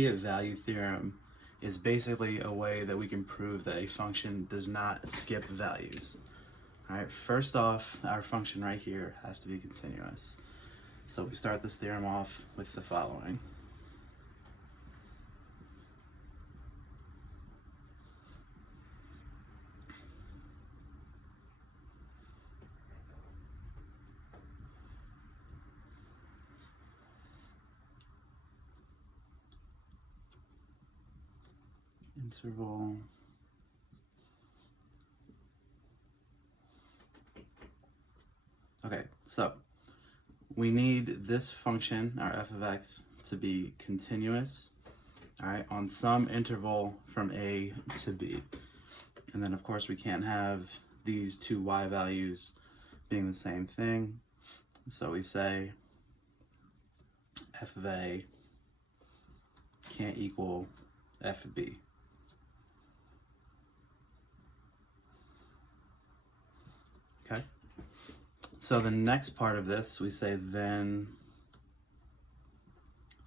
intermediate value theorem is basically a way that we can prove that a function does not skip values. All right, first off, our function right here has to be continuous. So we start this theorem off with the following. Interval okay, so we need this function, our f of x, to be continuous, all right, on some interval from a to b. And then of course we can't have these two y values being the same thing, so we say f of a can't equal f of b. Okay, so the next part of this, we say then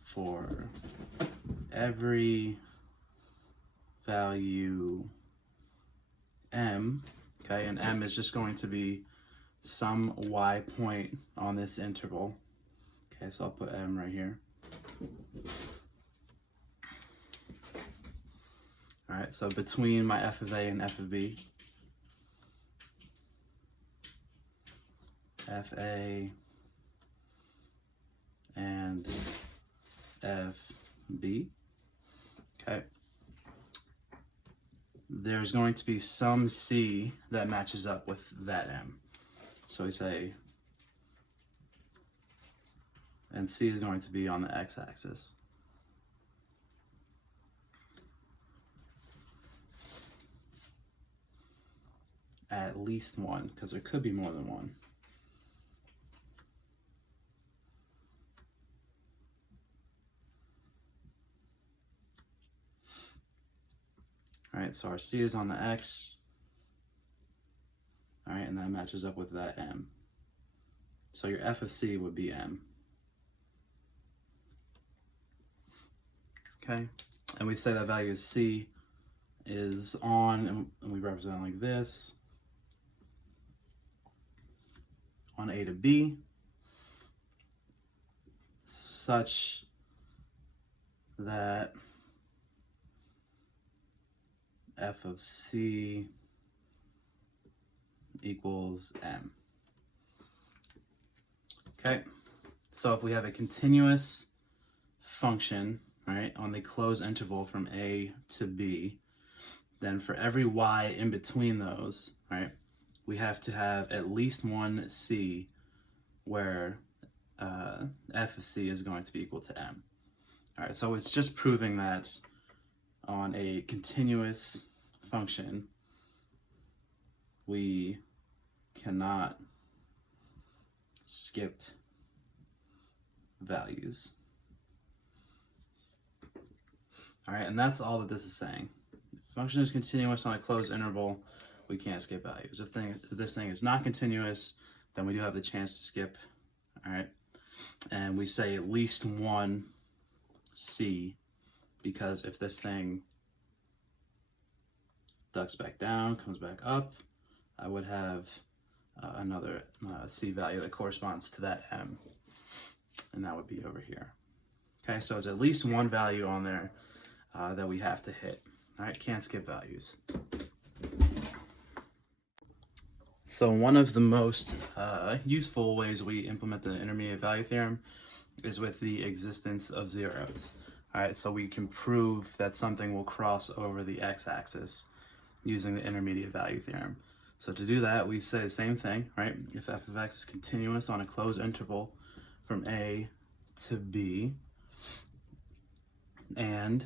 for every value m, okay, and m is just going to be some y point on this interval. Okay, so I'll put m right here. All right, so between my f of a and f of b, fa and fb, okay, there's going to be some c that matches up with that m. So we say, and c is going to be on the x-axis. At least one, because there could be more than one. All right, so our c is on the x, all right, and that matches up with that m. So your f of c would be m. Okay, and we say that value of c is on, and we represent it like this, on a to b, such that f of c equals m. Okay, so if we have a continuous function, right, on the closed interval from a to b, then for every y in between those, right, we have to have at least one c where f of c is going to be equal to m. All right, so it's just proving that on a continuous function, we cannot skip values. All right, and that's all that this is saying. If the function is continuous on a closed interval, we can't skip values. If this thing is not continuous, then we do have the chance to skip, all right? And we say at least one c, because if this thing ducks back down, comes back up, I would have another c value that corresponds to that m, and that would be over here. Okay, so it's at least one value on there that we have to hit. All right, can't skip values. So one of the most useful ways we implement the intermediate value theorem is with the existence of zeros. All right, so we can prove that something will cross over the x-axis using the intermediate value theorem. So to do that, we say the same thing, right? If f of x is continuous on a closed interval from a to b, and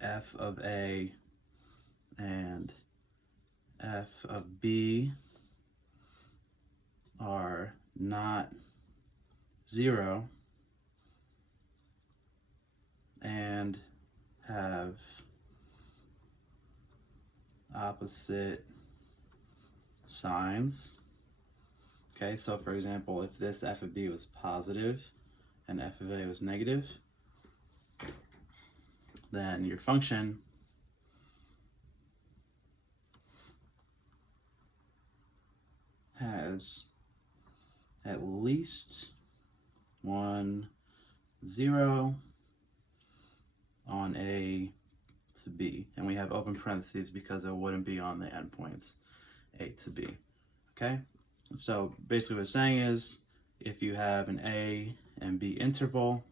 f of a and f of b are not 0 and have opposite signs. Okay, so for example, if this f of b was positive and f of a was negative, then your function has at least 1, 0 on A to B. And we have open parentheses because it wouldn't be on the endpoints A to B. Okay? So basically what it's saying is if you have an A and B interval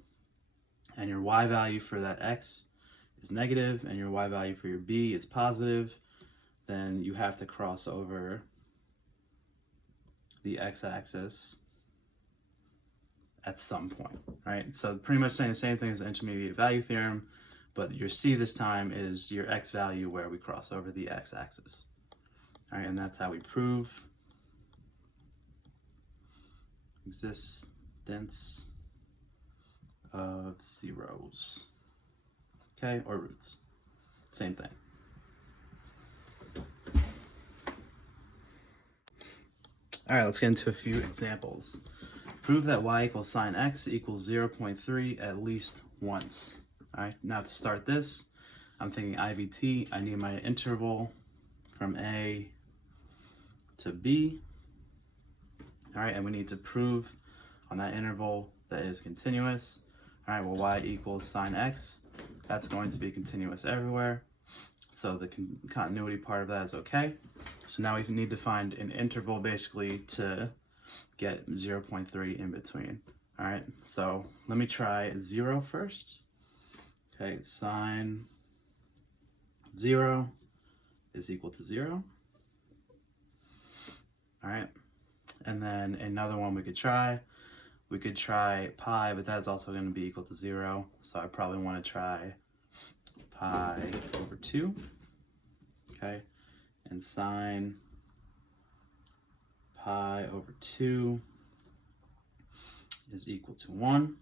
and your y value for that x is negative and your y value for your b is positive, then you have to cross over the x-axis at some point, right? So pretty much saying the same thing as the intermediate value theorem, but your c this time is your x value where we cross over the x-axis. All right, and that's how we prove existence of zeros, okay, or roots, same thing. All right, let's get into a few examples. Prove that y equals sine x equals 0.3 at least once. All right, now to start this, I'm thinking IVT, I need my interval from A to B. All right, and we need to prove on that interval that it is continuous. All right, well, y equals sine x, that's going to be continuous everywhere. So the continuity part of that is okay. So now we need to find an interval basically to get 0.3 in between. All right, so let me try 0 first. Okay, sine 0 is equal to 0. All right, and then another one we could try pi, but that's also going to be equal to 0. So I probably want to try pi over 2. Okay, and sine pi over 2 is equal to 1.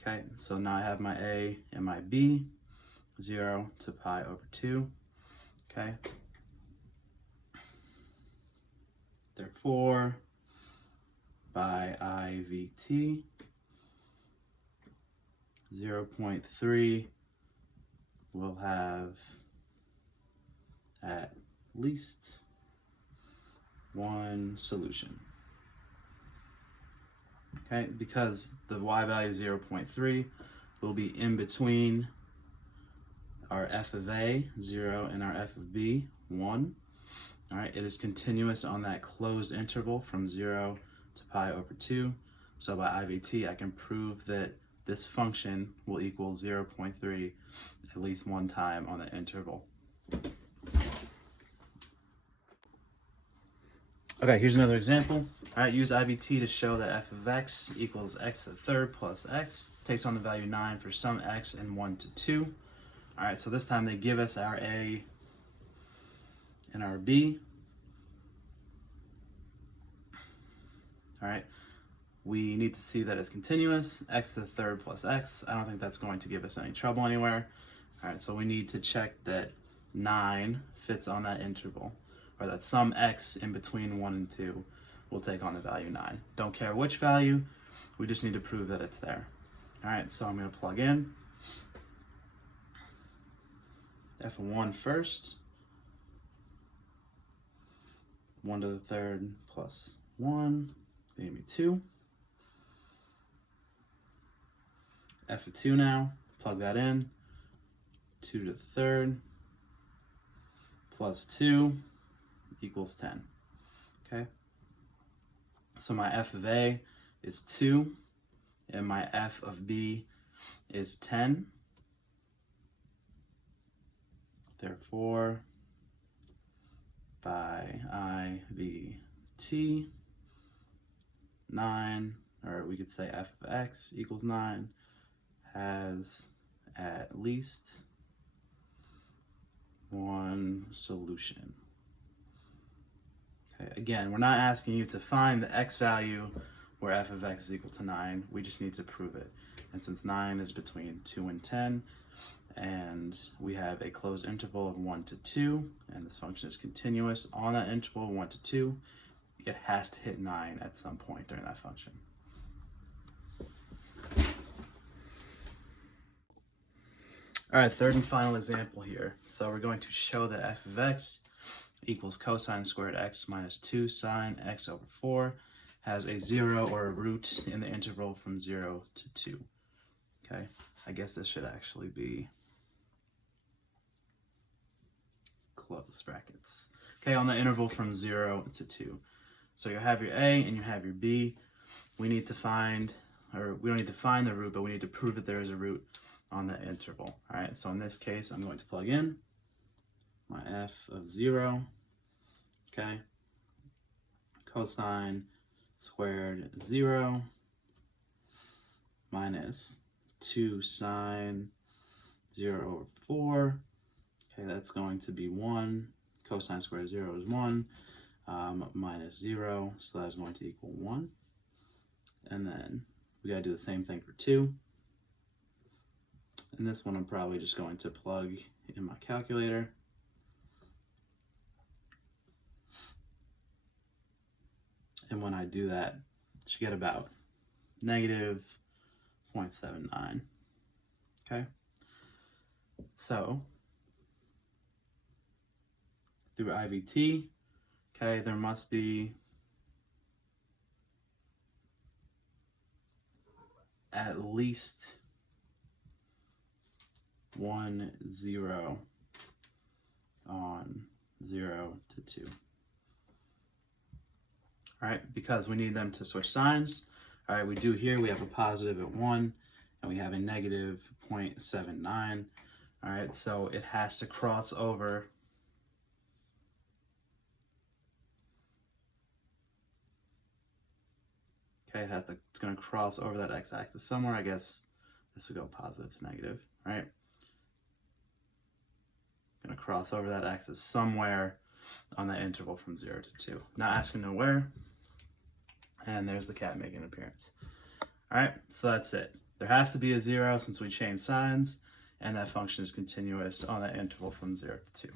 Okay, so now I have my A and my B, 0 to pi over 2. Okay, therefore, by IVT, 0.3 will have at least one solution. Okay, because the y value 0.3 will be in between our f of a, 0, and our f of b, 1. All right, it is continuous on that closed interval from 0 to pi over 2. So by IVT, I can prove that this function will equal 0.3 at least one time on the interval. Okay, here's another example. All right, use IVT to show that f of x equals x to the third plus x, takes on the value 9 for some x and 1 to 2. All right, so this time they give us our a and our b. All right, we need to see that it's continuous, x to the third plus x. I don't think that's going to give us any trouble anywhere. All right, so we need to check that 9 fits on that interval, or that some x in between 1 and 2 will take on the value 9. Don't care which value, we just need to prove that it's there. All right, so I'm going to plug in f of 1 first, 1 to the third plus 1, gave me 2. F of 2 now, plug that in, 2 to the third plus 2 equals 10. Okay, so my f of a is 2 and my f of b is 10. Therefore, by IVT, 9, or we could say f of x equals 9, has at least one solution. Okay, again, we're not asking you to find the x value where f of x is equal to 9. We just need to prove it. And since 9 is between 2 and 10, and we have a closed interval of 1 to 2, and this function is continuous on that interval of 1 to 2, it has to hit 9 at some point during that function. All right, third and final example here. So we're going to show that f of x equals cosine squared x minus 2 sine x over 4 has a 0 or a root in the interval from 0 to 2. Okay, I guess this should actually be close brackets. Okay, on the interval from 0 to 2. So you have your a and you have your b. We need to find, or we don't need to find the root, but we need to prove that there is a root on the interval. All right, so in this case, I'm going to plug in my f of 0, okay, cosine squared 0 minus 2 sine 0 over 4. Okay, that's going to be 1. Cosine squared 0 is 1, minus 0, so that's going to equal 1. And then we got to do the same thing for 2. And this one I'm probably just going to plug in my calculator. And when I do that, I should get about negative 0.79. Okay? So, through IVT, okay, there must be at least 1 0 on 0 to 2. All right, because we need them to switch signs. All right, we do here, we have a positive at 1, and we have a negative 0.79. All right, so it has to cross over it's going to cross over that x-axis somewhere. I guess this would go positive to negative, right? Going to cross over that axis somewhere on that interval from 0 to 2. Not asking to where. And there's the cat making an appearance. All right, so that's it. There has to be a 0 since we changed signs, and that function is continuous on that interval from 0 to 2.